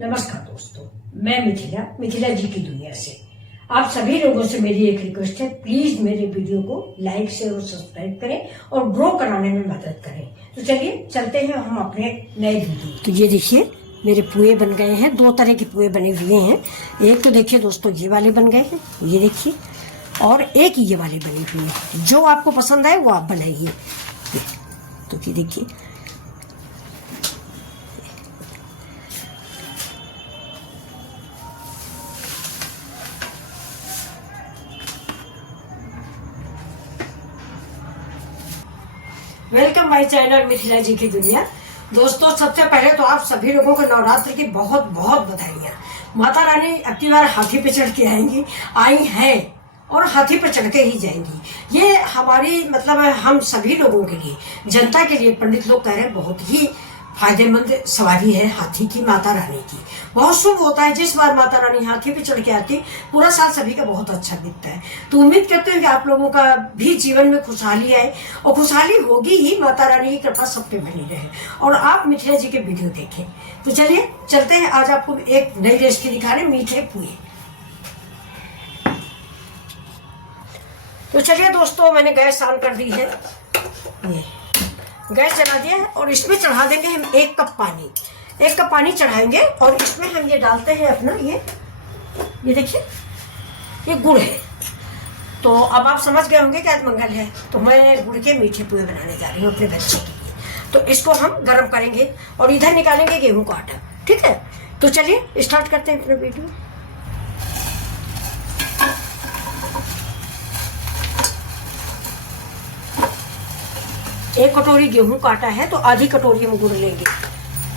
नमस्कार दोस्तों, मैं मिथिला जी की दुनिया से आप सभी लोगों से मेरी एक रिक्वेस्ट है, प्लीज मेरे वीडियो को लाइक शेयर और सब्सक्राइब करें और ग्रो कराने में मदद करें। तो चलिए चलते हैं हम अपने नए वीडियो। तो ये देखिए मेरे पुए बन गए हैं, दो तरह के पुए बने हुए हैं। एक तो देखिए दोस्तों ये वाले बन गए हैं, ये देखिए, और एक ये वाले बने हुए हैं। जो आपको पसंद आए वो आप बनाइए। तो ये देखिए वेलकम माय चैनल मिथिला जी की दुनिया। दोस्तों सबसे पहले तो आप सभी लोगों को नवरात्र की बहुत बहुत बधाइयाँ। माता रानी अगली बार हाथी पे चढ़ के आई हैं और हाथी पर चढ़ के ही जाएंगी। ये हमारी मतलब हम सभी लोगों के लिए, जनता के लिए, पंडित लोग कह रहे हैं बहुत ही फायदेमंद सवारी है हाथी की, माता रानी की। बहुत शुभ होता है जिस बार माता रानी हाथी पे चढ़ के आती, पूरा साल सभी का बहुत अच्छा बीतता है। तो उम्मीद करते हैं कि आप लोगों का भी जीवन में खुशहाली आए, और खुशहाली होगी ही, माता रानी की कृपा सब पे बनी रहे और आप मिथिला जी के वीडियो देखें। तो चलिए चलते हैं, आज आपको एक नई रेसिपी दिखा रहे, मीठे पुए। तो चलिए दोस्तों, मैंने गैस ऑन कर दी है, ये गैस चला दिया है और इसमें चढ़ा देंगे हम 1 कप पानी। 1 कप पानी चढ़ाएंगे और इसमें हम ये डालते हैं अपना ये देखिए ये गुड़ है। तो अब आप समझ गए होंगे कि आज मंगल है, तो मैं गुड़ के मीठे पुए बनाने जा रही हूँ अपने बच्चे के लिए। तो इसको हम गर्म करेंगे और इधर निकालेंगे गेहूं का आटा, ठीक है। तो चलिए स्टार्ट करते हैं अपना वीडियो। एक कटोरी गेहूं का आटा है तो आधी कटोरी हम गुड़ लेंगे।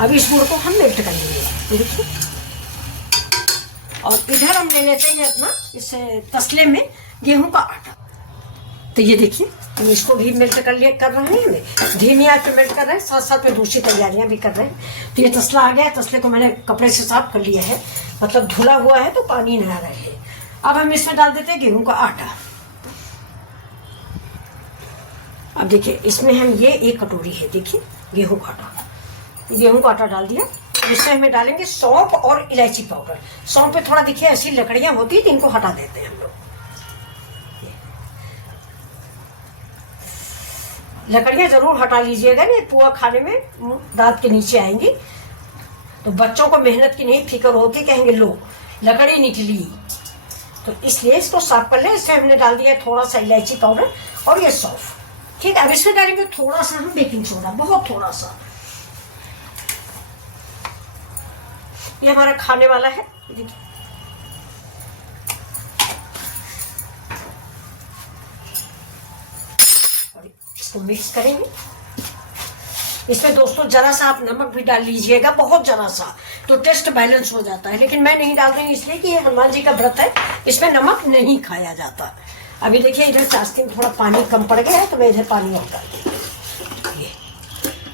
अब इस गुड़ को हम मेल्ट कर लेंगे, देखिए। और इधर हम ले लेते हैं अपना इस तसले में गेहूं का आटा। तो ये देखिए हम इसको भी मेल्ट कर रहे हैं, हमें धीमी आंच पे मेल्ट कर रहे हैं, साथ साथ में दूसरी तैयारियां भी कर रहे हैं। तो ये तसला आ गया है, तसले को मैंने कपड़े से साफ कर लिया है, मतलब धुला हुआ है तो पानी नहीं आ रहा है। अब हम इसमें डाल देते हैं गेहूं का आटा। अब देखिए इसमें हम ये 1 कटोरी है, देखिए गेहूं का आटा डाल दिया। इसमें हमें डालेंगे सौंफ और इलायची पाउडर। सौंफ पे थोड़ा देखिए ऐसी लकड़ियां होती है तो इनको हटा देते हैं हम लोग। लकड़ियां जरूर हटा लीजिएगा, नहीं पुआ खाने में दांत के नीचे आएंगी। तो बच्चों को मेहनत की नहीं फिक्र होती, कहेंगे लो लकड़ी निकली, तो इसलिए इसको साफ कर ले। इसमें हमने डाल दिया थोड़ा सा इलायची पाउडर और ये सौंफ, ठीक है। अब इसमें डालेंगे थोड़ा सा हम बेकिंग सोडा, बहुत थोड़ा सा। ये हमारा खाने वाला है, देखिए। और इसको मिक्स करेंगे। इसमें दोस्तों जरा सा आप नमक भी डाल लीजिएगा, बहुत जरा सा, तो टेस्ट बैलेंस हो जाता है। लेकिन मैं नहीं डाल रही हूँ इसलिए कि ये हनुमान जी का व्रत है, इसमें नमक नहीं खाया जाता। अभी देखिए इधर चाशनी में थोड़ा पानी कम पड़ गया है तो मैं इधर पानी और डाल दूंगी,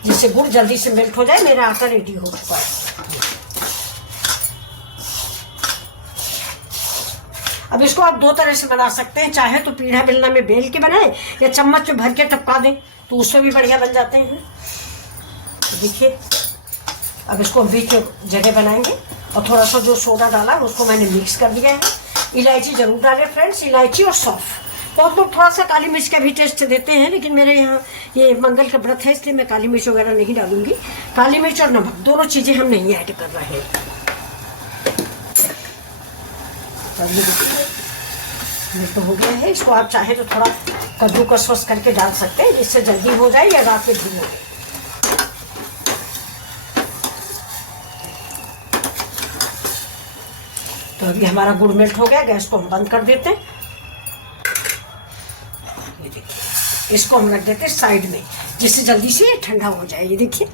जिससे गुड़ जल्दी से मेल्ट हो जाए। मेरा आटा रेडी हो चुका है। अब इसको आप 2 तरह से बना सकते हैं, चाहे तो पीढ़ा बेलना में बेल के बनाएं या चम्मच में भर के टपका दें, तो उसमें भी बढ़िया बन जाते हैं। तो देखिए अब इसको बीच जगह बनाएंगे और थोड़ा सा जो सोडा डाला उसको मैंने मिक्स कर दिया है। इलायची जरूर डालें फ्रेंड्स, इलायची और सौंफ। बहुत लोग थोड़ा सा काली मिर्च का भी टेस्ट देते हैं, लेकिन मेरे यहाँ ये मंगल का व्रत है इसलिए मैं काली मिर्च वगैरह नहीं डालूंगी। काली मिर्च और नमक दोनों चीजें हम नहीं ऐड कर रहे हैं। ये तो हो गया है। इसको आप चाहे तो थोड़ा कद्दूकस करके डाल सकते हैं, जिससे जल्दी हो जाए या रात में भिगो जाए। तो अभी हमारा गुड़ मेल्ट हो गया, गैस को हम बंद कर देते हैं। ये देखिए इसको हम रख देते हैं साइड में, जिससे जल्दी से ठंडा हो जाए। ये देखिए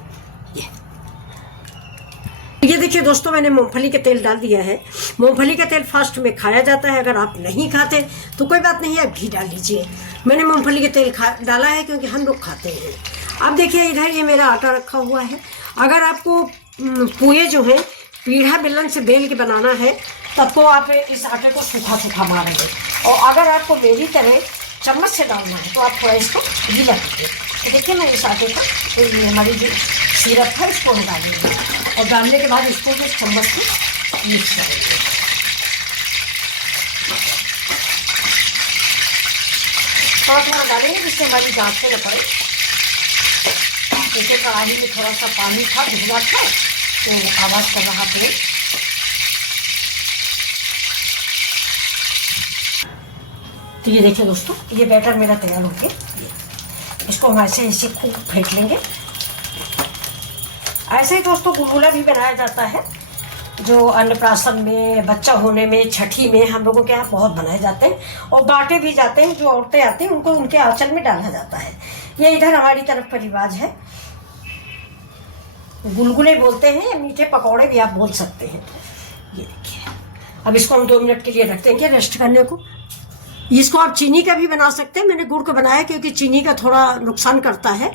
ये देखिए दोस्तों, मैंने मूंगफली का तेल डाल दिया है। मूंगफली का तेल फास्ट में खाया जाता है, अगर आप नहीं खाते तो कोई बात नहीं, आप घी डाल लीजिए। मैंने मूंगफली का तेल डाला है क्योंकि हम लोग खाते हैं। अब देखिए इधर ये मेरा आटा रखा हुआ है। अगर आपको पुए जो है पीढ़ा बेलन से बेल के बनाना है तब तो आप इस आटे को सूखा सूखा मारेंगे, और अगर आपको मेरी तरह चम्मच से डालना है तो आप थोड़ा इसको गीला करिए। तो देखिए मैं इस आटे को हमारी जो सिरप है इसको डालेंगे। और डालने के बाद इसको एक चम्मच से मिक्स करेंगे। थोड़ा थोड़ा डालेंगे जिससे हमारी जाँच से न पड़े। जैसे कढ़ाई में थोड़ा सा पानी था भिजवा था तो आवाज़ कर रहा था। तो ये देखिए दोस्तों, ये बैटर मेरा तैयार हो गया। इसको हम ऐसे ऐसे खूब फेंट लेंगे। ऐसे ही दोस्तों गुलगुला भी बनाया जाता है, जो अन्नप्राशन में, बच्चा होने में, छठी में हम लोगों के यहाँ बहुत बनाए जाते हैं और बांटे भी जाते हैं। जो औरतें आती हैं उनको उनके आंचल में डाला जाता है। ये इधर हमारी तरफ का रिवाज है। गुलगुले बोलते हैं, मीठे पकौड़े भी आप बोल सकते हैं। ये देखिए, अब इसको हम 2 मिनट के लिए रख देंगे रेस्ट करने को। इसको आप चीनी का भी बना सकते हैं। मैंने गुड़ का बनाया क्योंकि चीनी का थोड़ा नुकसान करता है।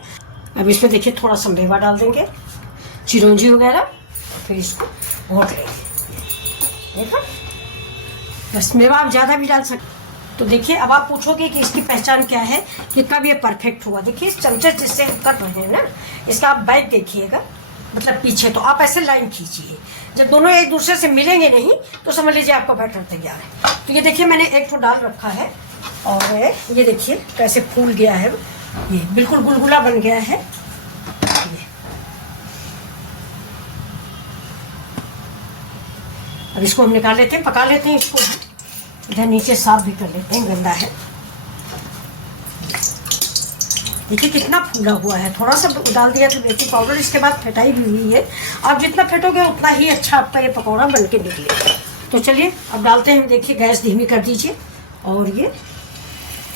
अब इसमें देखिए थोड़ा सा मेवा डाल देंगे, चिरौंजी वगैरह, फिर इसको घोट लेंगे। देखो, बस मेवा आप ज़्यादा भी डाल सकते। तो देखिए, अब आप पूछोगे कि इसकी पहचान क्या है, कि कब ये परफेक्ट हुआ। देखिए इस चमचे जिससे हम कर रहे हैं ना, इसका आप बैक देखिएगा, मतलब पीछे। तो आप ऐसे लाइन खींचिए। जब दोनों एक दूसरे से मिलेंगे नहीं तो समझ लीजिए आपका बैटर तैयार है। तो ये देखिए मैंने एक तो डाल रखा है और ये देखिए कैसे फूल गया है। ये बिल्कुल गुलगुला बन गया है। ये अब इसको हम निकाल लेते हैं, पका लेते हैं इसको। इधर नीचे साफ भी कर लेते हैं, गंदा है। देखिए कितना फूला हुआ है। थोड़ा सा डाल दिया था बेकिंग पाउडर, इसके बाद फेटाई भी हुई है। आप जितना फेटोगे उतना ही अच्छा आपका ये पकौड़ा बन के निकलेगा। तो चलिए अब डालते हैं। देखिए गैस धीमी कर दीजिए और ये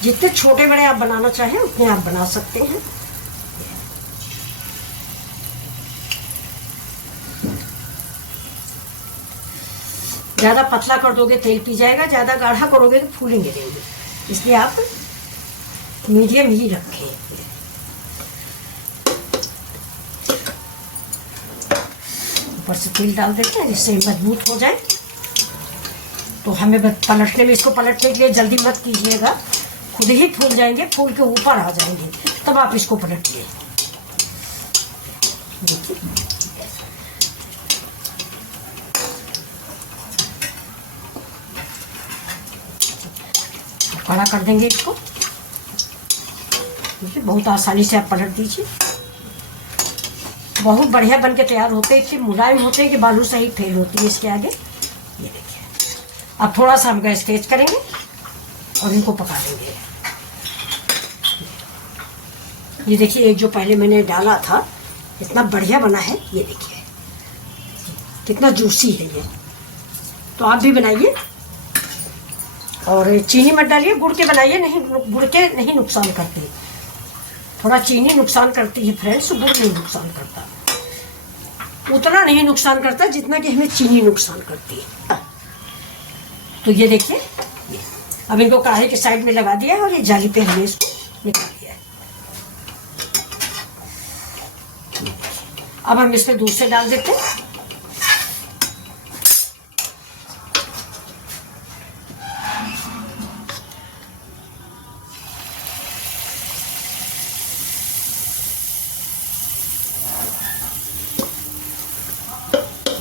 जितने छोटे बड़े आप बनाना चाहें उतने आप बना सकते हैं। ज़्यादा पतला कर दोगे तेल पी जाएगा, ज़्यादा गाढ़ा करोगे तो फूलेंगे नहीं। इसलिए आप मीडियम ही रखें। ऊपर से तेल डाल देते हैं जिससे मजबूत हो जाए। तो हमें पलटने में, इसको पलटने के लिए जल्दी मत कीजिएगा, खुद ही फूल जाएंगे, फूल के ऊपर आ जाएंगे, तब आप इसको पलटिए। देखिए कड़ा कर देंगे इसको। देखिए बहुत आसानी से आप पलट दीजिए। बहुत बढ़िया बन के तैयार होते हैं। इतने मुलायम होते हैं कि बालू सही फेल होती है इसके आगे। ये देखिए, अब थोड़ा सा हम गैस तेज करेंगे और इनको पका लेंगे। ये देखिए एक जो पहले मैंने डाला था इतना बढ़िया बना है। ये देखिए कितना जूसी है ये। तो आप भी बनाइए और चीनी मत डालिए, गुड़ के बनाइए। नहीं, गुड़ के नहीं नुकसान करते, थोड़ा चीनी नुकसान करती है फ्रेंड्स, गुड़ नहीं नुकसान करता। उतना नहीं नुकसान करता जितना कि हमें चीनी नुकसान करती है। तो ये देखिए, अब इनको कढ़ाई के साइड में लगा दिया है और ये जाली पे हमने इसको निकाल दिया है। अब हम इसमें दूध से डाल देते हैं।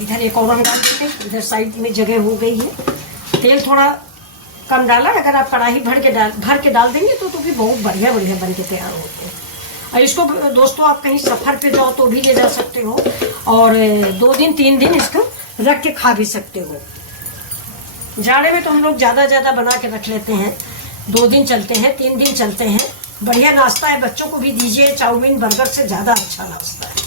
इधर एक और हम डाल देते हैं। इधर साइड में जगह हो गई है। तेल थोड़ा कम डाला। अगर आप कढ़ाई भर के डाल देंगे तो भी बहुत बढ़िया बढ़िया बन के तैयार होते हैं। और इसको दोस्तों आप कहीं सफ़र पे जाओ तो भी ले जा सकते हो और 2 दिन 3 दिन इसको रख के खा भी सकते हो। जाड़े में तो हम लोग ज़्यादा बना के रख लेते हैं। 2 दिन चलते हैं, 3 दिन चलते हैं। बढ़िया नाश्ता है, बच्चों को भी दीजिए। चाउमीन बर्गर से ज़्यादा अच्छा नाश्ता है।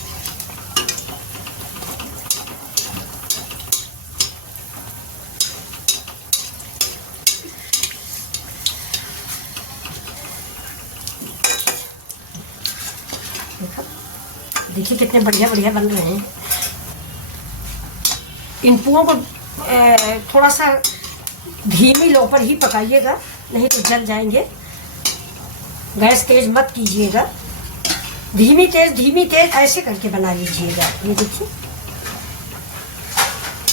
देखिए कितने बढ़िया बढ़िया बन रहे हैं। इन पुओं को थोड़ा सा धीमी लो पर ही पकाइएगा, नहीं तो जल जाएंगे। गैस तेज मत कीजिएगा, धीमी तेज ऐसे करके बना लीजिएगा। ये देखिए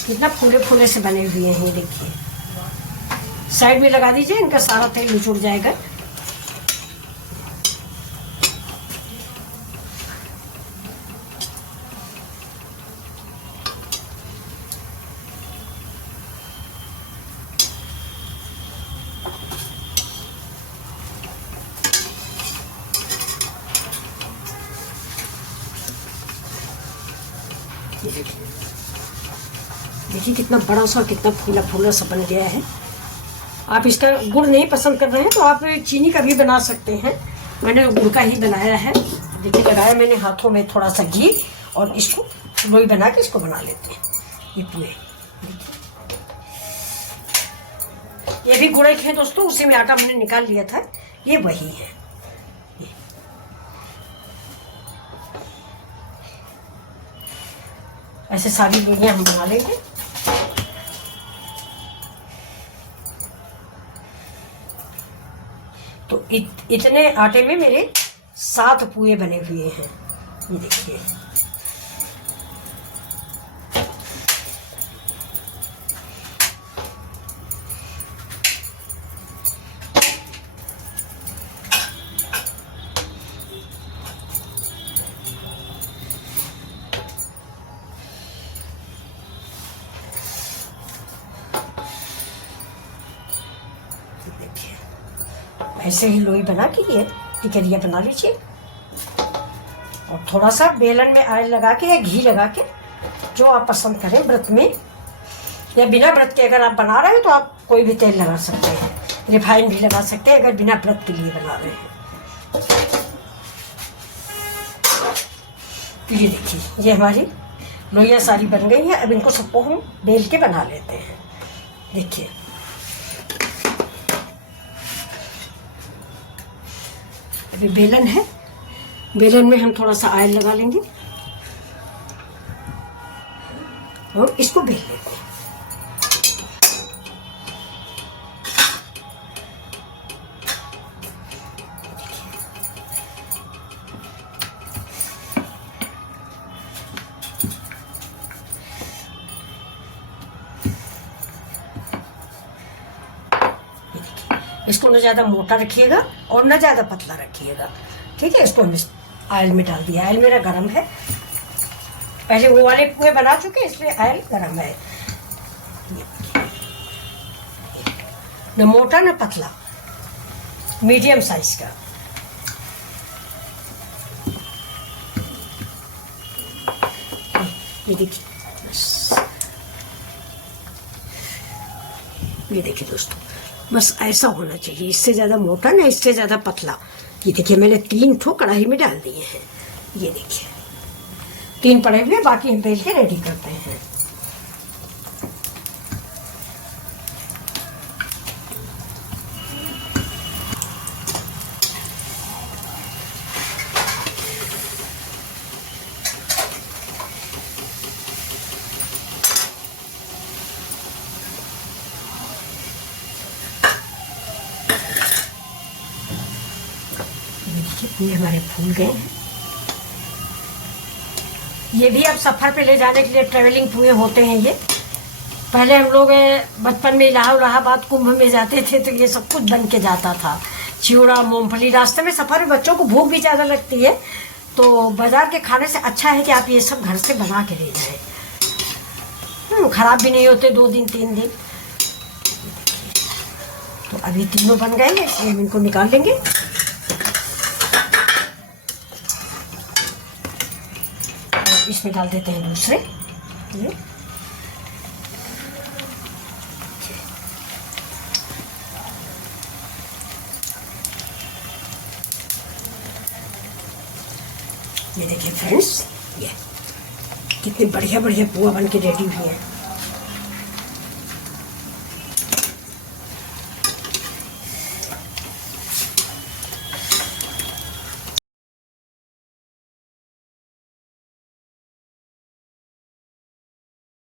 कितना फूले फूले से बने हुए हैं। ये देखिए साइड में लगा दीजिए, इनका सारा तेल निचुड़ जाएगा। देखिए कितना बड़ा सा, कितना फूला फूला सा बन गया है। आप इसका गुड़ नहीं पसंद कर रहे हैं तो आप चीनी का भी बना सकते हैं। मैंने गुड़ का ही बनाया है। देखिए लगाया मैंने हाथों में थोड़ा सा घी और इसको लोई बना के इसको बना लेते हैं। ये पूरे ये भी गुड़ है दोस्तों, उसी में आटा मैंने निकाल लिया था, ये वही है। ऐसे सारी लोइयां हम बना लेंगे। तो इतने आटे में मेरे 7 पुए बने हुए हैं। ये देखिए ऐसे ही लोई बना के ये टिकरिया बना लीजिए और थोड़ा सा बेलन में ऑयल लगा के या घी लगा के, जो आप पसंद करें, व्रत में या बिना व्रत के अगर आप बना रहे हैं तो आप कोई भी तेल लगा सकते हैं, रिफाइन भी लगा सकते हैं अगर बिना व्रत के लिए बना रहे हैं। ये देखिए ये हमारी लोइयां सारी बन गई हैं। अब इनको सबको हम बेल के बना लेते हैं। देखिए अभी बेलन है, बेलन में हम थोड़ा सा ऑयल लगा लेंगे और इसको बेल लेते हैं। इसको न ज़्यादा मोटा रखिएगा और न ज़्यादा पतला रखिएगा, ठीक है। इसको हम ऑयल में डाल दिया। ऑयल मेरा गरम है, पहले वो वाले पुए बना चुके इसलिए ऑयल गरम है। न मोटा न पतला, मीडियम साइज का। ये देखिए ये देखिए दोस्तों, बस ऐसा होना चाहिए, इससे ज़्यादा मोटा ना इससे ज़्यादा पतला। ये देखिए मैंने 3 ठो कढ़ाई में डाल दिए हैं। ये देखिए 3 पड़े हुए, बाकी हम बेल के रेडी करते हैं। ये हमारे फूल गए हैं। ये भी अब सफ़र पे ले जाने के लिए ट्रेवलिंग पुए होते हैं। ये पहले हम लोग बचपन में इलाहाबाद कुंभ में जाते थे तो ये सब कुछ बन के जाता था, चिवड़ा मूंगफली। रास्ते में सफ़र में बच्चों को भूख भी ज़्यादा लगती है तो बाज़ार के खाने से अच्छा है कि आप ये सब घर से बना के ले जाएं। ख़राब भी नहीं होते 2 दिन 3 दिन। तो अभी तीनों बन गए हैं इसलिए हम इनको निकाल लेंगे। इसमें डाल देते हैं दूसरे। ये देखिए फ्रेंड्स, ये कितने बढ़िया बढ़िया पुआ बन के रेडी हुए हैं।